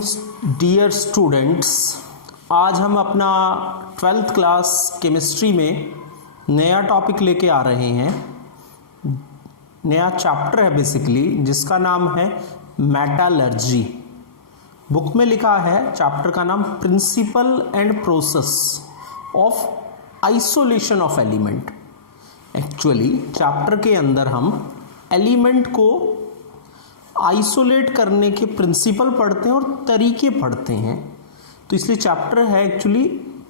Dear students, आज हम अपना 12th क्लास केमिस्ट्री में नया टॉपिक लेके आ रहे हैं। नया चैप्टर है बेसिकली, जिसका नाम है मेटालर्जी। बुक में लिखा है चैप्टर का नाम principle and process of isolation of element. Actually chapter के अंदर हम एलिमेंट को आइसोलेट करने के प्रिंसिपल पढ़ते हैं और तरीके पढ़ते हैं, तो इसलिए चैप्टर है actually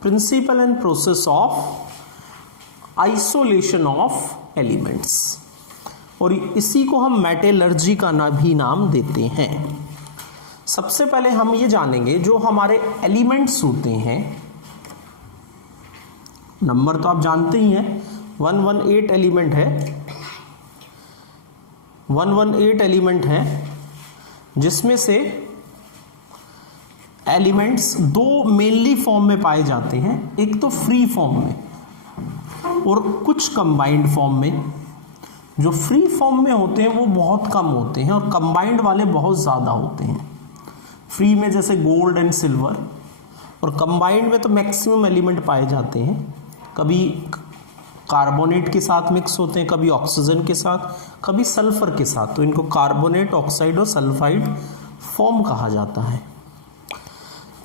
principle and process of isolation of elements, और इसी को हम मेटलर्जी का भी नाम देते हैं। सबसे पहले हम ये जानेंगे जो हमारे एलिमेंट्स होते हैं, नंबर तो आप जानते ही हैं, 118 एलिमेंट है, 118 एलिमेंट हैं, जिसमें से एलिमेंट्स दो मेनली फॉर्म में पाए जाते हैं, एक तो फ्री फॉर्म में और कुछ कंबाइंड फॉर्म में। जो फ्री फॉर्म में होते हैं वो बहुत कम होते हैं और कंबाइंड वाले बहुत ज़्यादा होते हैं। फ्री में जैसे गोल्ड एंड सिल्वर, और कंबाइंड में तो मैक्सिमम एलिमेंट पाए जाते हैं। कभी कार्बोनेट के साथ मिक्स होते हैं, कभी ऑक्सीजन के साथ, कभी सल्फर के साथ, तो इनको कार्बोनेट, ऑक्साइड और सल्फाइड फॉर्म कहा जाता है।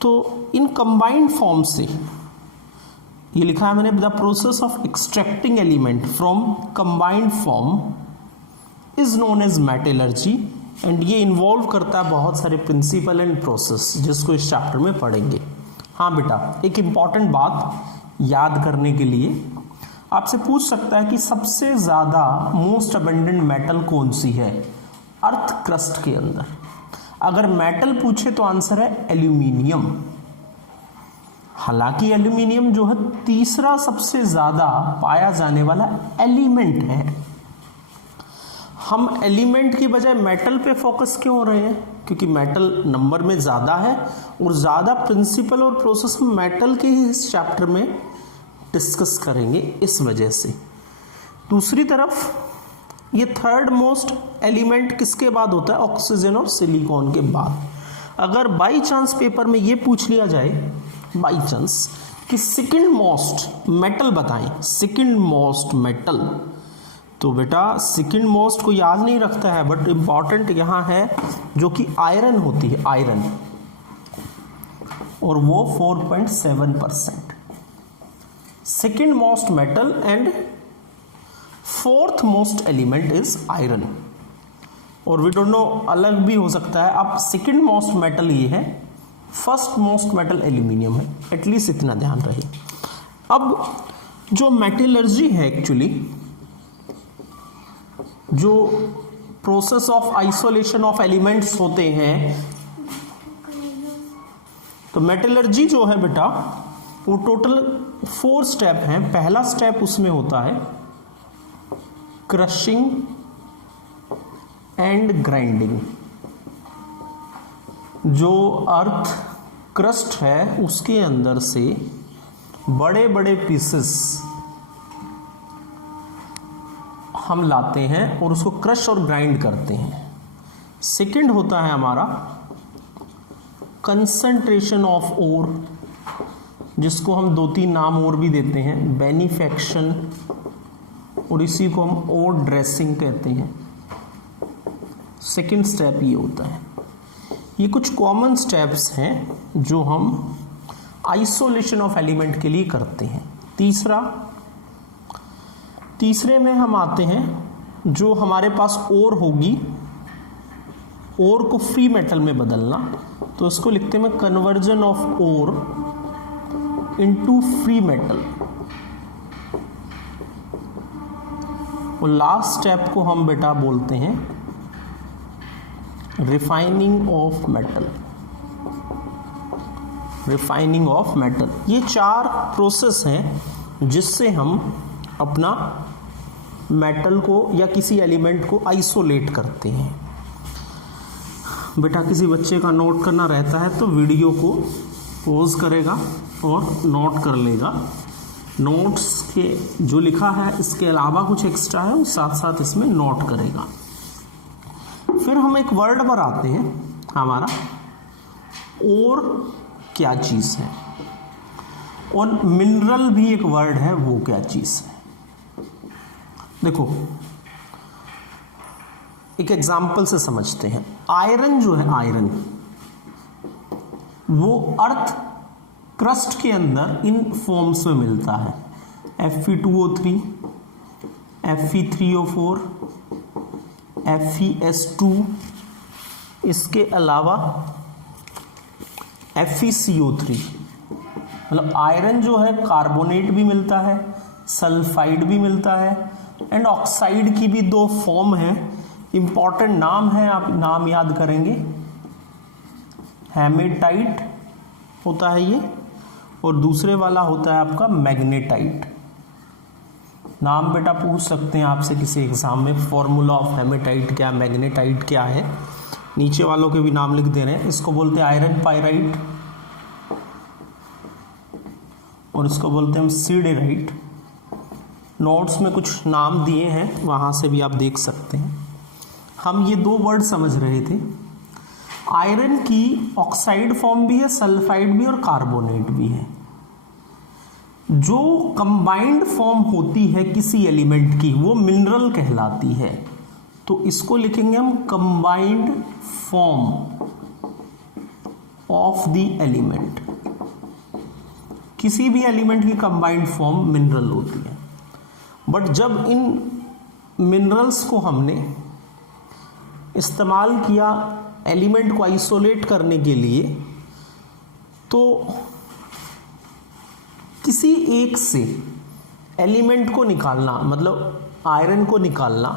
तो इन कंबाइंड फॉर्म से ये लिखा है मैंने, the process of extracting element from combined form is known as metallurgy, and ये इन्वॉल्व करता है बहुत सारे प्रिंसिपल एंड प्रोसेस, जिसको इस चैप्टर में पढ़ेंगे। हाँ बेटा, एक इम्पॉर्टेंट बात याद करने के लिए आपसे पूछ सकता है कि सबसे ज़्यादा मोस्ट अबंडेंट मेटल कौन सी है अर्थ क्रस्ट के अंदर। अगर मेटल पूछे तो आंसर है एल्यूमिनियम। हालांकि एल्यूमिनियम जो है तीसरा सबसे ज़्यादा पाया जाने वाला एलिमेंट है। हम एलिमेंट की बजाय मेटल पे फोकस क्यों हो रहे हैं? क्योंकि मेटल नंबर में ज़्यादा है और ज़्यादा प्रिंसिपल और प्रोसेस हम मेटल के ही इस चैप्टर में डिस्कस करेंगे, इस वजह से। दूसरी तरफ ये थर्ड मोस्ट एलिमेंट किसके बाद होता है? ऑक्सीजन और सिलिकॉन के बाद। अगर बाई चांस पेपर में ये पूछ लिया जाए बाई चांस कि सेकंड मोस्ट मेटल बताएं, सेकंड मोस्ट मेटल, तो बेटा सेकंड मोस्ट को याद नहीं रखता है, बट इंपॉर्टेंट यहाँ है जो कि आयरन होती है, आयरन, और वो 4.7%। Second most metal and fourth most element is iron. और वी डोंट नो, अलग भी हो सकता है। अब सेकेंड मोस्ट मेटल ये है, फर्स्ट मोस्ट मेटल एल्यूमिनियम है, एटलीस्ट इतना ध्यान रहे। अब जो मेटलर्जी है एक्चुअली, जो process of isolation of elements होते हैं, तो मेटलर्जी जो है बेटा वो टोटल 4 स्टेप हैं। पहला स्टेप उसमें होता है क्रशिंग एंड ग्राइंडिंग। जो अर्थ क्रस्ट है उसके अंदर से बड़े बड़े पीसेस हम लाते हैं और उसको क्रश और ग्राइंड करते हैं। सेकंड होता है हमारा कंसंट्रेशन ऑफ ओर, जिसको हम 2-3 नाम और भी देते हैं, बेनिफेक्शन, और इसी को हम ओर ड्रेसिंग कहते हैं। सेकंड स्टेप ये होता है। ये कुछ कॉमन स्टेप्स हैं जो हम आइसोलेशन ऑफ एलिमेंट के लिए करते हैं। तीसरे में हम आते हैं, जो हमारे पास ओर होगी, ओर को फ्री मेटल में बदलना, तो इसको लिखते हैं conversion of ore into free metal. और लास्ट स्टेप को हम बेटा बोलते हैं refining of metal. Refining of metal, ये 4 प्रोसेस हैं जिससे हम अपना मेटल को या किसी एलिमेंट को आइसोलेट करते हैं। बेटा किसी बच्चे का नोट करना रहता है तो वीडियो को पॉज करेगा और नोट कर लेगा। नोट्स के जो लिखा है इसके अलावा कुछ एक्स्ट्रा है, उस साथ साथ इसमें नोट करेगा। फिर हम एक वर्ड पर आते हैं, हमारा और क्या चीज है, और मिनरल भी एक वर्ड है, वो क्या चीज है। देखो एक एग्जाम्पल से समझते हैं। आयरन जो है, आयरन वो अर्थ क्रस्ट के अंदर इन फॉर्म्स में मिलता है, Fe2O3, Fe3O4, FeS2, इसके अलावा FeCO3। मतलब आयरन जो है कार्बोनेट भी मिलता है, सल्फाइड भी मिलता है, एंड ऑक्साइड की भी दो फॉर्म है। इंपॉर्टेंट नाम है, आप नाम याद करेंगे, हेमेटाइट होता है ये, और दूसरे वाला होता है आपका मैग्नेटाइट। नाम बेटा पूछ सकते हैं आपसे किसी एग्जाम में, फॉर्मूला ऑफ हेमेटाइट क्या, मैग्नेटाइट क्या है, नीचे वालों के भी नाम लिख दे रहे हैं। इसको बोलते हैं आयरन पायराइट, और इसको बोलते हैं हम सीडेराइट। नोट्स में कुछ नाम दिए हैं, वहां से भी आप देख सकते हैं। हम ये दो वर्ड समझ रहे थे, आयरन की ऑक्साइड फॉर्म भी है, सल्फाइड भी और कार्बोनेट भी है। जो कंबाइंड फॉर्म होती है किसी एलिमेंट की वो मिनरल कहलाती है। तो इसको लिखेंगे हम combined form of the element. किसी भी एलिमेंट की कंबाइंड फॉर्म मिनरल होती है। बट जब इन मिनरल्स को हमने इस्तेमाल किया एलिमेंट को आइसोलेट करने के लिए, तो किसी एक से एलिमेंट को निकालना, मतलब आयरन को निकालना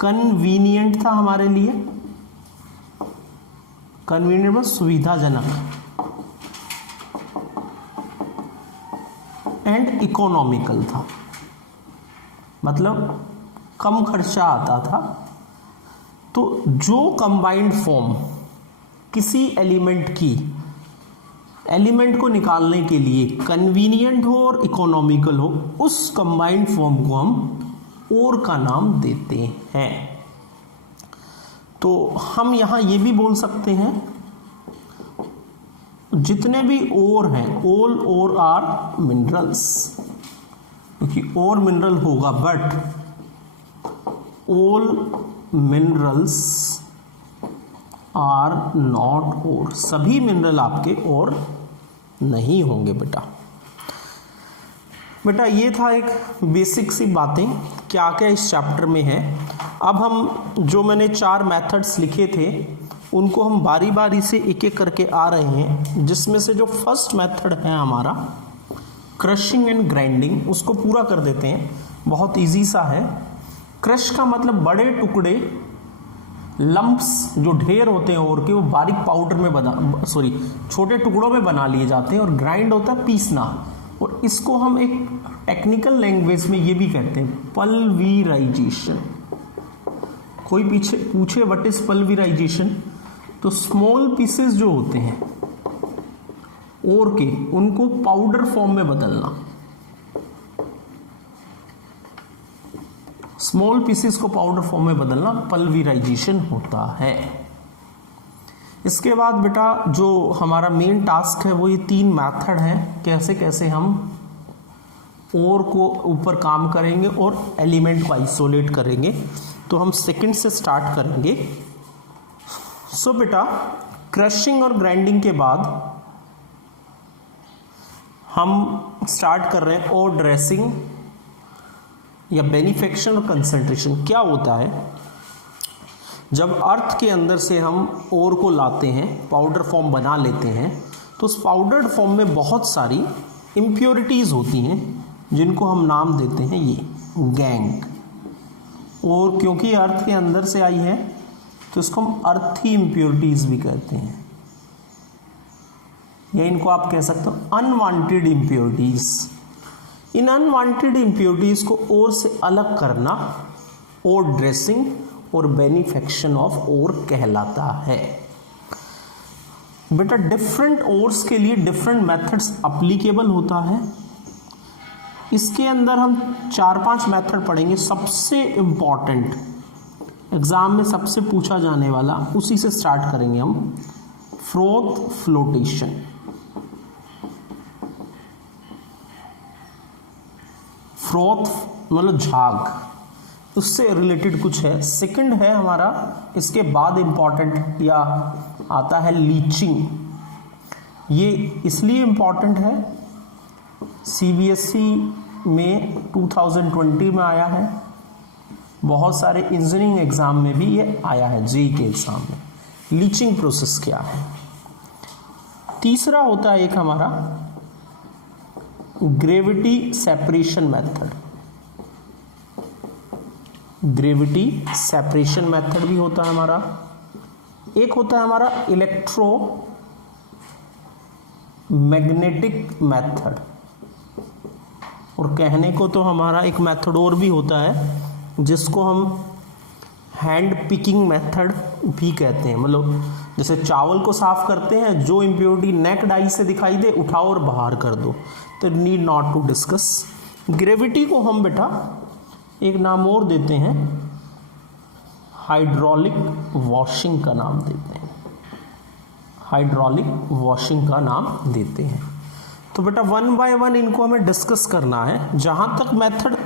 कन्वीनियंट था हमारे लिए। कन्वीनियंट मतलब सुविधाजनक, एंड इकोनॉमिकल था, मतलब कम खर्चा आता था। तो जो कंबाइंड फॉर्म किसी एलिमेंट की, एलिमेंट को निकालने के लिए कन्वीनियंट हो और इकोनॉमिकल हो, उस कंबाइंड फॉर्म को हम और का नाम देते हैं। तो हम यहां ये भी बोल सकते हैं जितने भी ओर हैं, ऑल ओर आर मिनरल्स, क्योंकि और मिनरल होगा, but all minerals are not ore. सभी मिनरल आपके और नहीं होंगे बेटा। बेटा ये था एक बेसिक सी बातें क्या क्या इस चैप्टर में है। अब हम जो मैंने 4 मेथड्स लिखे थे उनको हम बारी बारी से एक एक करके आ रहे हैं, जिसमें से जो फर्स्ट मेथड है हमारा क्रशिंग एंड ग्राइंडिंग, उसको पूरा कर देते हैं। बहुत इजी सा है। क्रश का मतलब बड़े टुकड़े, लंप्स जो ढेर होते हैं और के, वो बारीक पाउडर में छोटे टुकड़ों में बना लिए जाते हैं। और ग्राइंड होता है पीसना, और इसको हम एक टेक्निकल लैंग्वेज में ये भी कहते हैं पल्वीराइजेशन। कोई पीछे पूछे व्हाट इज पल्वीराइजेशन, तो स्मॉल पीसेस जो होते हैं और के, उनको पाउडर फॉर्म में बदलना। स्मॉल पीसेस को पाउडर फॉर्म में बदलना पल्वीराइजेशन होता है। इसके बाद बेटा जो हमारा मेन टास्क है वो ये 3 मेथड है, कैसे कैसे हम और को ऊपर काम करेंगे और एलिमेंट को आइसोलेट करेंगे। तो हम सेकंड से स्टार्ट करेंगे। सो बेटा क्रशिंग और ग्राइंडिंग के बाद हम स्टार्ट कर रहे हैं और ड्रेसिंग या बेनिफिकेशन और कंसंट्रेशन। क्या होता है, जब अर्थ के अंदर से हम ओर को लाते हैं, पाउडर फॉर्म बना लेते हैं, तो उस पाउडर्ड फॉर्म में बहुत सारी इम्प्योरिटीज़ होती हैं जिनको हम नाम देते हैं ये गैंग। और क्योंकि अर्थ के अंदर से आई है तो इसको हम अर्थी इम्प्योरिटीज़ भी कहते हैं, या इनको आप कह सकते हो अनवांटेड इम्प्योरिटीज़। इन अनवांटेड इम्प्योरिटीज़ को ओर से अलग करना और ड्रेसिंग और बेनिफिकेशन ऑफ ओर कहलाता है। बेटा डिफरेंट ओर्स के लिए डिफरेंट मेथड्स अप्लीकेबल होता है। इसके अंदर हम 4-5 मेथड पढ़ेंगे। सबसे इम्पॉर्टेंट, एग्जाम में सबसे पूछा जाने वाला, उसी से स्टार्ट करेंगे हम, फ्रोथ फ्लोटेशन, फ्रोथ मतलब झाग, उससे रिलेटेड कुछ है। सेकंड है हमारा, इसके बाद इंपॉर्टेंट या आता है लीचिंग। ये इसलिए इंपॉर्टेंट है, सीबीएसई में 2020 में आया है, बहुत सारे इंजीनियरिंग एग्जाम में भी ये आया है, जेईई के एग्जाम में। लीचिंग प्रोसेस क्या है। तीसरा होता है एक हमारा gravity separation method, gravity separation method भी होता है हमारा। एक होता है हमारा इलेक्ट्रो मैग्नेटिक मेथड, और कहने को तो हमारा एक मेथड और भी होता है जिसको हम हैंड पिकिंग मेथड भी कहते हैं। मतलब जैसे चावल को साफ करते हैं, जो इम्प्योरिटी नेक डाई से दिखाई दे उठाओ और बाहर कर दो, तो need not to discuss. Gravity को हम बेटा एक नाम और देते हैं, हाइड्रोलिक वॉशिंग का नाम देते हैं, हाइड्रोलिक वॉशिंग का नाम देते हैं। तो बेटा 1 बाय 1 इनको हमें डिस्कस करना है। जहां तक मेथड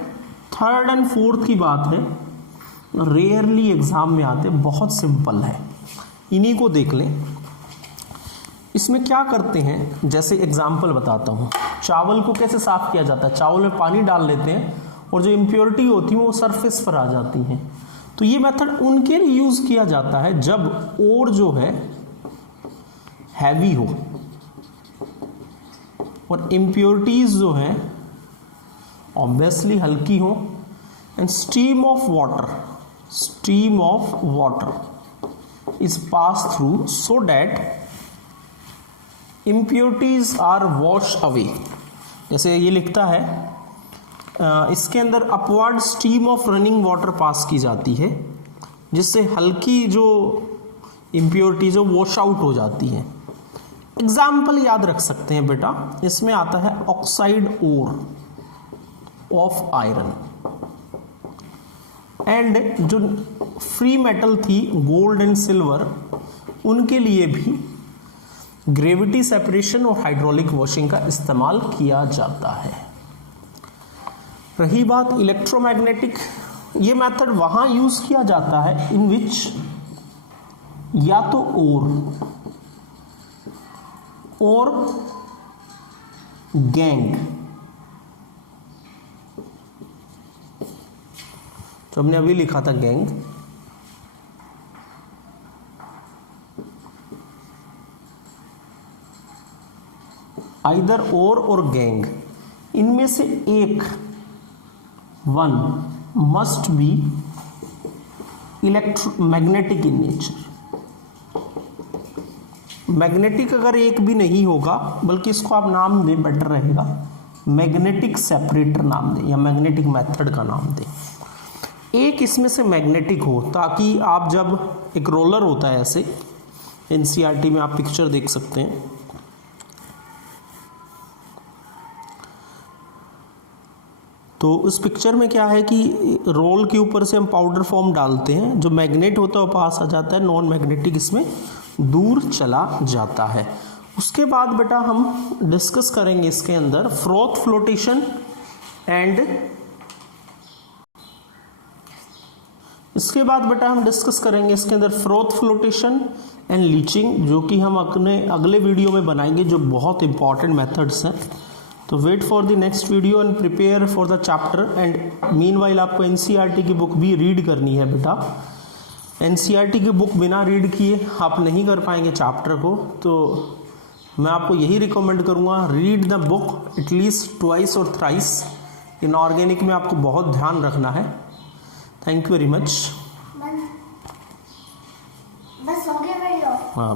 3rd एंड 4th की बात है, रेयरली एग्जाम में आते, बहुत सिंपल है, इन्हीं को देख लें। इसमें क्या करते हैं, जैसे एग्जाम्पल बताता हूँ। चावल को कैसे साफ किया जाता है, चावल में पानी डाल लेते हैं और जो इम्प्योरिटी होती है वो सरफेस पर आ जाती हैं। तो ये मेथड उनके लिए यूज किया जाता है जब ओर जो है हैवी हो और इम्प्योरिटीज जो है ऑब्वियसली हल्की हो, and steam of water is pass through so that impurities are washed away। जैसे ये लिखता है, इसके अंदर upward steam of running water पास की जाती है, जिससे हल्की जो इम्प्योरिटीज हो वॉश आउट हो जाती है। एग्जाम्पल याद रख सकते हैं बेटा, इसमें आता है oxide ore of iron, and जो फ्री मेटल थी गोल्ड एंड सिल्वर, उनके लिए भी ग्रेविटी सेपरेशन और हाइड्रोलिक वॉशिंग का इस्तेमाल किया जाता है। रही बात इलेक्ट्रोमैग्नेटिक, ये मेथड वहां यूज किया जाता है इन विच या तो और गैंग, तो हमने अभी लिखा था गैंग, आइदर और गैंग, इनमें से एक one must be electromagnetic in nature. Magnetic अगर एक भी नहीं होगा, बल्कि इसको आप नाम दें, बेटर रहेगा, मैग्नेटिक सेपरेटर नाम दें या मैग्नेटिक मेथड का नाम दें। एक इसमें से मैग्नेटिक हो, ताकि आप जब एक रोलर होता है ऐसे, एनसीईआरटी में आप पिक्चर देख सकते हैं, तो उस पिक्चर में क्या है कि रोल के ऊपर से हम पाउडर फॉर्म डालते हैं, जो मैग्नेट होता है वो पास आ जाता है, नॉन मैग्नेटिक इसमें दूर चला जाता है। उसके बाद बेटा हम डिस्कस करेंगे इसके अंदर फ्रोथ फ्लोटेशन एंड, इसके बाद बेटा हम डिस्कस करेंगे इसके अंदर फ्रोथ फ्लोटेशन एंड लीचिंग, जो कि हम अपने अगले वीडियो में बनाएंगे, जो बहुत इंपॉर्टेंट मेथड्स हैं। तो wait for the next video and prepare for the chapter, and meanwhile आपको एनसीईआरटी की बुक भी रीड करनी है बेटा। एनसीईआरटी की बुक बिना रीड किए आप नहीं कर पाएंगे चैप्टर को, तो मैं आपको यही रिकमेंड करूँगा, read the book at least twice और थ्राइस। इनऑर्गेनिक में आपको बहुत ध्यान रखना है। Thank you very much. बस हो गया वीडियो। हाँ।